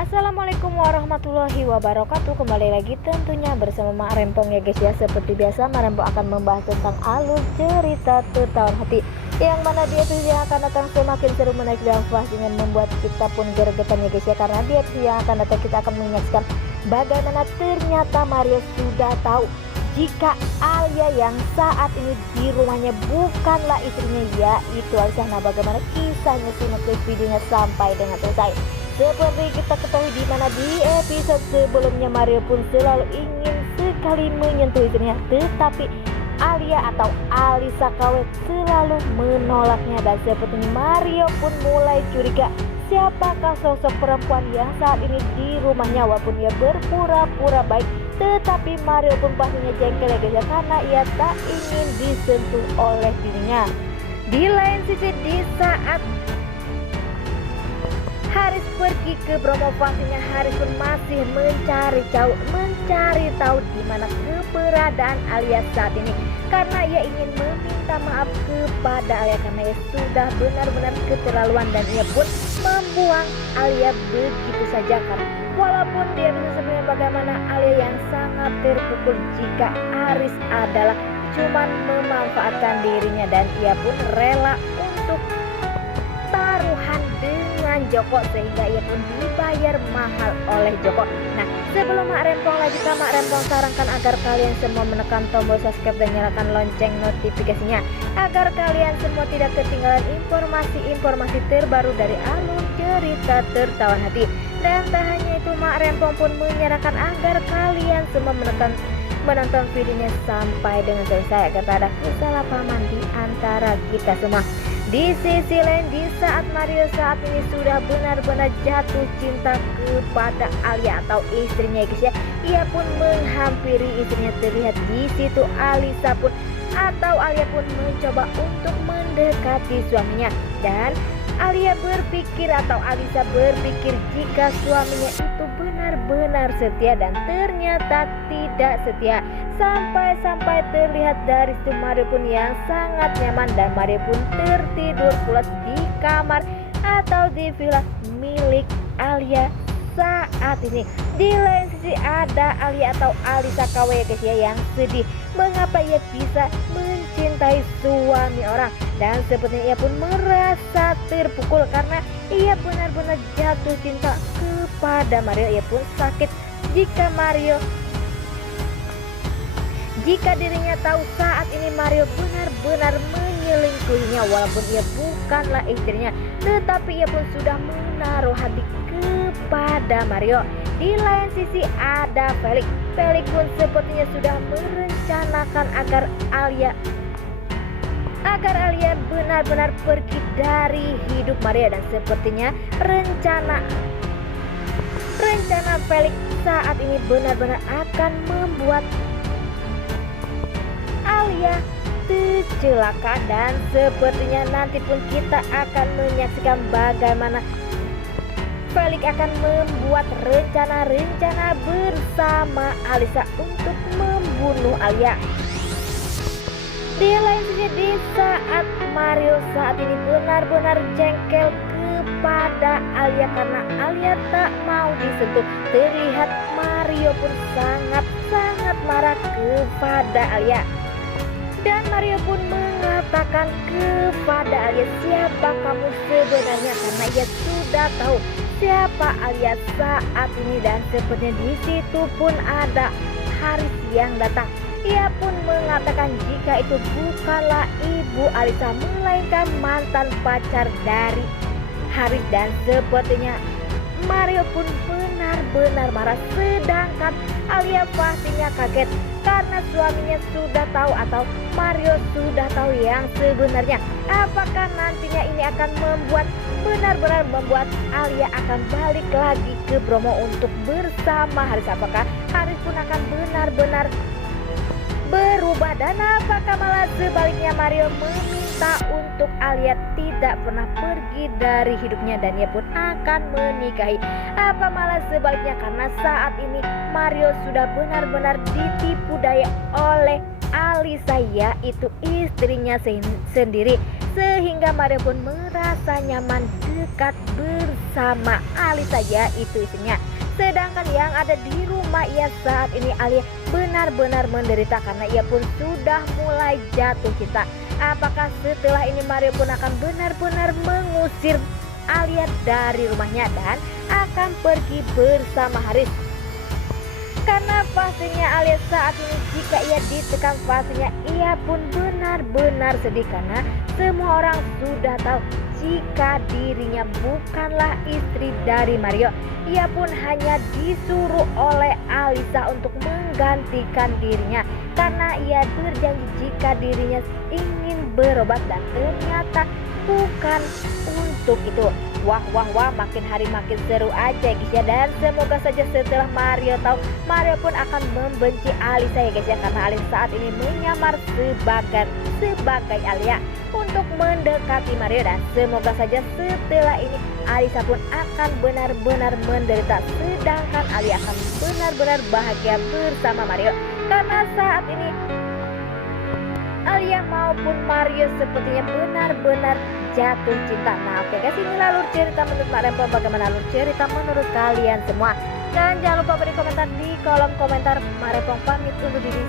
Assalamualaikum warahmatullahi wabarakatuh. Kembali lagi tentunya bersama Mak Rempong ya guys ya. Seperti biasa Mak Rempong akan membahas tentang alur cerita tertawan hati, yang mana di episode yang akan datang semakin seru, menarik dan puas dengan membuat kita pun gregetan ya guys ya. Karena di episode yang akan datang kita akan menyaksikan bagaimana ternyata Mario sudah tahu jika Alia yang saat ini di rumahnya bukanlah istrinya, yaitu Alisa. Nah, bagaimana kisahnya, simak videonya sampai dengan selesai. Seperti kita ketahui di mana di episode sebelumnya Mario pun selalu ingin sekali menyentuh istrinya, tetapi Alia atau Alisa KW selalu menolaknya. Dan sepertinya Mario pun mulai curiga, siapakah sosok perempuan yang saat ini di rumahnya. Walaupun ia berpura-pura baik, tetapi Mario pun pastinya jengkel ya guys ya, karena ia tak ingin disentuh oleh dirinya. Di lain sisi, di saat Haris pergi ke Bromo, pastinya Haris pun masih mencari tahu di mana keberadaan Alia saat ini, karena ia ingin meminta maaf kepada Alia karena ia sudah benar-benar keterlaluan dan ia pun membuang Alia begitu saja. Kan walaupun dia bisa sebelumnya bagaimana Alia yang sangat terpukul jika Haris adalah cuman memanfaatkan dirinya, dan ia pun rela untuk taruhan dengan Joko sehingga ia pun dibayar mahal oleh Joko. Nah, sebelum Mak Rempong lanjutkan, Mak Rempong sarankan agar kalian semua menekan tombol subscribe dan nyalakan lonceng notifikasinya agar kalian semua tidak ketinggalan informasi-informasi terbaru dari alur cerita tertawan hati. Dan tak hanya itu, Mak Rempong pun menyarankan agar kalian semua menonton videonya sampai dengan selesai agar tak ada kesalahpahaman di antara kita semua. Di sisi lain, di saat Mario saat ini sudah benar-benar jatuh cinta kepada Alia atau istrinya guys ya, ia pun menghampiri istrinya. Terlihat di situ Alisa pun atau Alia pun mencoba untuk mendekati suaminya, dan Alia berpikir atau Alisa berpikir jika suaminya itu benar-benar setia, dan ternyata tidak setia. Sampai terlihat dari situ Mario pun yang sangat nyaman, dan Mario pun tertidur pulas di kamar atau di villa milik Alia saat ini. Di lain sisi ada Alia atau Alisa KW guys ya, yang sedih mengapa ia bisa mencintai suami orang, dan sepertinya ia pun merasa terpukul karena ia benar-benar jatuh cinta kepada Mario. Ia pun sakit jika dirinya tahu saat ini Mario benar-benar menyelingkuhinya. Walaupun ia bukanlah istrinya, tetapi ia pun sudah menaruh hati kepada Mario. Di lain sisi ada Felix pun sepertinya sudah merencanakan agar Alia benar-benar pergi dari hidup Mario, dan sepertinya rencana Felix saat ini benar-benar akan membuat Alia tercelaka. Dan sepertinya nanti pun kita akan menyaksikan bagaimana Felix akan membuat rencana bersama Alisa untuk membunuh Alia. Di lain sisi, di saat Mario saat ini benar-benar jengkel kepada Alia karena Alia tak mau disentuh, terlihat Mario pun sangat marah kepada Alia. Dan Mario pun mengatakan kepada Alia, siapa kamu sebenarnya, karena ia sudah tahu siapa Alia saat ini. Dan sepertinya di situ pun ada Haris yang datang. Ia pun mengatakan jika itu bukanlah ibu Alisa, melainkan mantan pacar dari Haris. Dan sepertinya Mario pun benar-benar marah, sedangkan Alia pastinya kaget karena suaminya sudah tahu atau Mario sudah tahu yang sebenarnya. Apakah nantinya ini akan benar-benar membuat Alia akan balik lagi ke Bromo untuk bersama Haris? Apakah Haris pun akan benar-benar berubah, dan apakah malah sebaliknya Mario meminta untuk Alia tidak pernah pergi dari hidupnya dan ia pun akan menikahi? Apa malah sebaliknya karena saat ini Mario sudah benar-benar ditipu daya oleh Alisa, yaitu istrinya sendiri, sehingga Mario pun merasa nyaman dekat bersama Alisa ya, itu isinya. Sedangkan yang ada di rumah ia saat ini, Alia benar-benar menderita karena ia pun sudah mulai jatuh cinta. Apakah setelah ini Mario pun akan benar-benar mengusir Alia dari rumahnya dan akan pergi bersama Haris? Karena pastinya Alia saat ini jika ia ditekan pastinya ia pun benar-benar sedih karena semua orang sudah tahu jika dirinya bukanlah istri dari Mario. Ia pun hanya disuruh oleh Alisa untuk menggantikan dirinya karena ia berjanji jika dirinya ingin berobat dan ternyata bukan untuk itu. Wah, makin hari makin seru aja guys ya. Dan semoga saja setelah Mario tahu, Mario pun akan membenci Alisa ya guys ya, karena Alisa saat ini menyamar sebagai Alia untuk mendekati Mario. Dan semoga saja setelah ini Alisa pun akan benar-benar menderita, sedangkan Alia akan benar-benar bahagia bersama Mario. Karena saat ini Alia maupun Mario sepertinya benar-benar jatuh cinta. Nah oke guys, ini alur cerita menurut Mak Rempong. Bagaimana alur cerita menurut kalian semua? Dan jangan lupa beri komentar di kolom komentar. Mak Rempong pamit undur diri.